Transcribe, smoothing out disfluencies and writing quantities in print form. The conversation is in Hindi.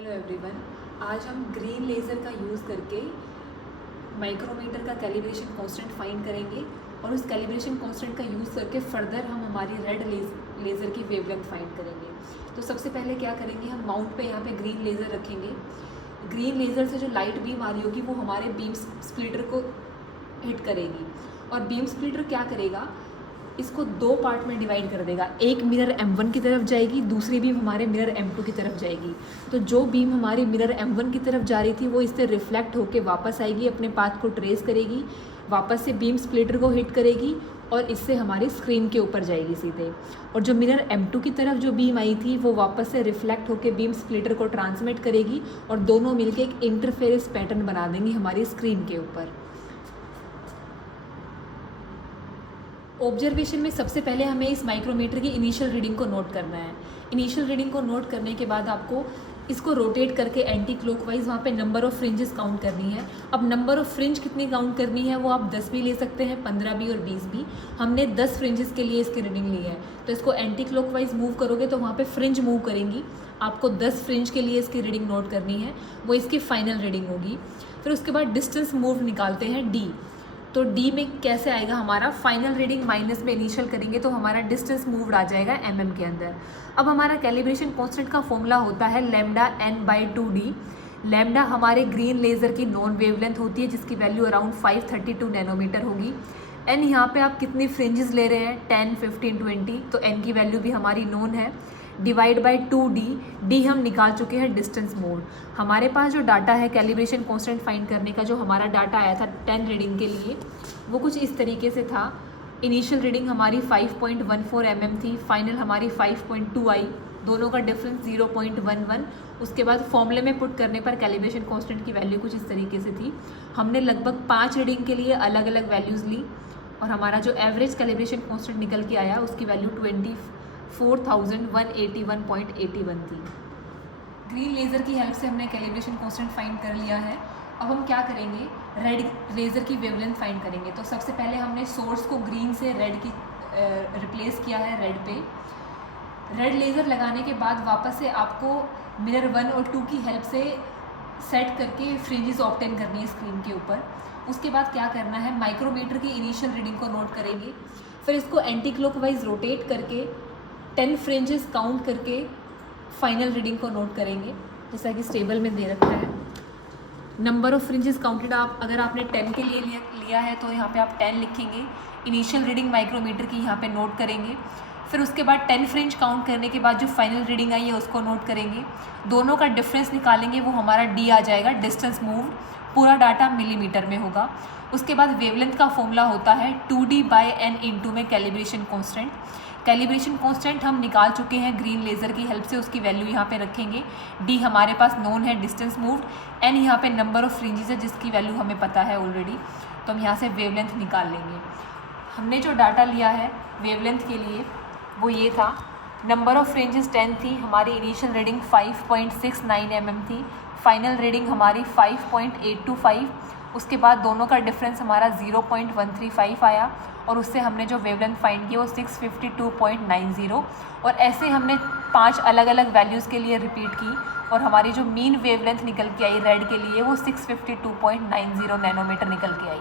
हेलो एवरीवन, आज हम ग्रीन लेज़र का यूज़ करके माइक्रोमीटर का कैलिब्रेशन कांस्टेंट फाइंड करेंगे और उस कैलिब्रेशन कांस्टेंट का यूज़ करके फर्दर हम हमारी रेड लेज़र की वेवलेंथ फाइंड करेंगे। तो सबसे पहले क्या करेंगे, हम माउंट पे यहाँ पे ग्रीन लेज़र रखेंगे। ग्रीन लेज़र से जो लाइट बीम आ रही होगी वो हमारे बीम स्प्लिटर को हिट करेगी और बीम स्प्लिटर क्या करेगा, इसको दो पार्ट में डिवाइड कर देगा। एक मिरर M1 की तरफ जाएगी, दूसरी बीम हमारे मिरर M2 की तरफ जाएगी। तो जो बीम हमारी मिरर M1 की तरफ जा रही थी वो इससे रिफ्लेक्ट होकर वापस आएगी, अपने पाथ को ट्रेस करेगी, वापस से बीम स्प्लिटर को हिट करेगी और इससे हमारी स्क्रीन के ऊपर जाएगी सीधे। और जो मिरर M2 की तरफ जो बीम आई थी वो वापस से रिफ्लेक्ट होकर बीम स्प्लिटर को ट्रांसमिट करेगी और दोनों मिलकर एक इंटरफेरेंस पैटर्न बना देंगी हमारी स्क्रीन के ऊपर। ऑब्जर्वेशन में सबसे पहले हमें इस माइक्रोमीटर की इनिशियल रीडिंग को नोट करना है। इनिशियल रीडिंग को नोट करने के बाद आपको इसको रोटेट करके एंटी क्लॉकवाइज वहाँ पे नंबर ऑफ़ फ्रिंजेस काउंट करनी है। अब नंबर ऑफ़ फ्रिंज कितनी काउंट करनी है वो आप 10 भी ले सकते हैं, 15 भी और 20 भी। हमने 10 फ्रिंजेस के लिए इसकी रीडिंग ली है, तो इसको एंटी क्लॉकवाइज मूव करोगे तो वहाँ पे फ्रिंज मूव करेंगी। आपको 10 फ्रिंज के लिए इसकी रीडिंग नोट करनी है, वो इसकी फाइनल रीडिंग होगी। फिर उसके बाद डिस्टेंस मूव निकालते हैं D। तो D में कैसे आएगा, हमारा फाइनल रीडिंग माइनस में इनिशियल करेंगे तो हमारा डिस्टेंस मूव्ड आ जाएगा mm के अंदर। अब हमारा कैलिब्रेशन कांस्टेंट का फॉर्मूला होता है लैम्डा n/2d। लैम्डा हमारे ग्रीन लेज़र की नॉन वेवलेंथ होती है जिसकी वैल्यू अराउंड 532 नैनोमीटर होगी। n यहाँ पे आप कितनी फ्रिंजेस ले रहे हैं, 10, 15, 20, तो n की वैल्यू भी हमारी नोन है। डिवाइड बाई 2d, d हम निकाल चुके हैं डिस्टेंस मोड। हमारे पास जो डाटा है कैलिब्रेशन कांस्टेंट फाइंड करने का, जो हमारा डाटा आया था 10 रीडिंग के लिए, वो कुछ इस तरीके से था। इनिशियल रीडिंग हमारी 5.14 mm थी, फाइनल हमारी 5.2 आई, दोनों का डिफरेंस 0.11। उसके बाद फॉर्मूले में पुट करने पर कैलिब्रेशन कांस्टेंट की वैल्यू कुछ इस तरीके से थी। हमने लगभग 5 रीडिंग के लिए अलग अलग वैल्यूज़ ली और हमारा जो एवरेज कैलिब्रेशन कांस्टेंट निकल के आया उसकी वैल्यू 24,181.81 थी। ग्रीन लेज़र की हेल्प से हमने कैलिब्रेशन कांस्टेंट फाइंड कर लिया है। अब हम क्या करेंगे, रेड लेज़र की वेवलेंथ फाइंड करेंगे। तो सबसे पहले हमने सोर्स को ग्रीन से रेड की रिप्लेस किया है रेड पे। रेड लेज़र लगाने के बाद वापस से आपको मिरर 1 और 2 की हेल्प से सेट करके फ्रिंजेस ऑब्टेन करनी है स्क्रीन के ऊपर। उसके बाद क्या करना है, माइक्रोमीटर की इनिशियल रीडिंग को नोट करेंगे, फिर इसको एंटी क्लॉकवाइज रोटेट करके 10 फ्रिंजेस काउंट करके फाइनल रीडिंग को नोट करेंगे, जैसा कि स्टेबल में दे रखा है। नंबर ऑफ़ फ्रिंजेस काउंटेड अगर आपने 10 के लिए लिया है तो यहाँ पे आप 10 लिखेंगे। इनिशियल रीडिंग माइक्रोमीटर की यहाँ पे नोट करेंगे। फिर उसके बाद 10 फ्रिंज काउंट करने के बाद जो फाइनल रीडिंग आई है उसको नोट करेंगे। दोनों का डिफरेंस निकालेंगे, वो हमारा D आ जाएगा, डिस्टेंस मूव्ड। पूरा डाटा मिलीमीटर में होगा। उसके बाद वेवलेंथ का फॉर्मूला होता है 2D/n इंटू में कैलिब्रेशन कांस्टेंट। कैलिब्रेशन कांस्टेंट हम निकाल चुके हैं ग्रीन लेज़र की हेल्प से, उसकी वैल्यू यहाँ पे रखेंगे। D हमारे पास नोन है, डिस्टेंस मूव्ड। n यहाँ पे नंबर ऑफ़ फ्रिंजेस है जिसकी वैल्यू हमें पता है ऑलरेडी, तो हम यहाँ से वेवलेंथ निकाल लेंगे। हमने जो डाटा लिया है वेवलेंथ के लिए वो ये था। नंबर ऑफ़ फ्रिंजेस 10 थी, हमारी इनिशियल रीडिंग 5.69 mm थी, फाइनल रीडिंग हमारी 5.825। उसके बाद दोनों का डिफरेंस हमारा 0.135 आया और उससे हमने जो वेवलेंथ फाइंड की वो 652.90। और ऐसे हमने 5 अलग अलग वैल्यूज़ के लिए रिपीट की और हमारी जो मीन वेवलेंथ निकल के आई रेड के लिए वो 652.90 नैनोमीटर निकल के आई।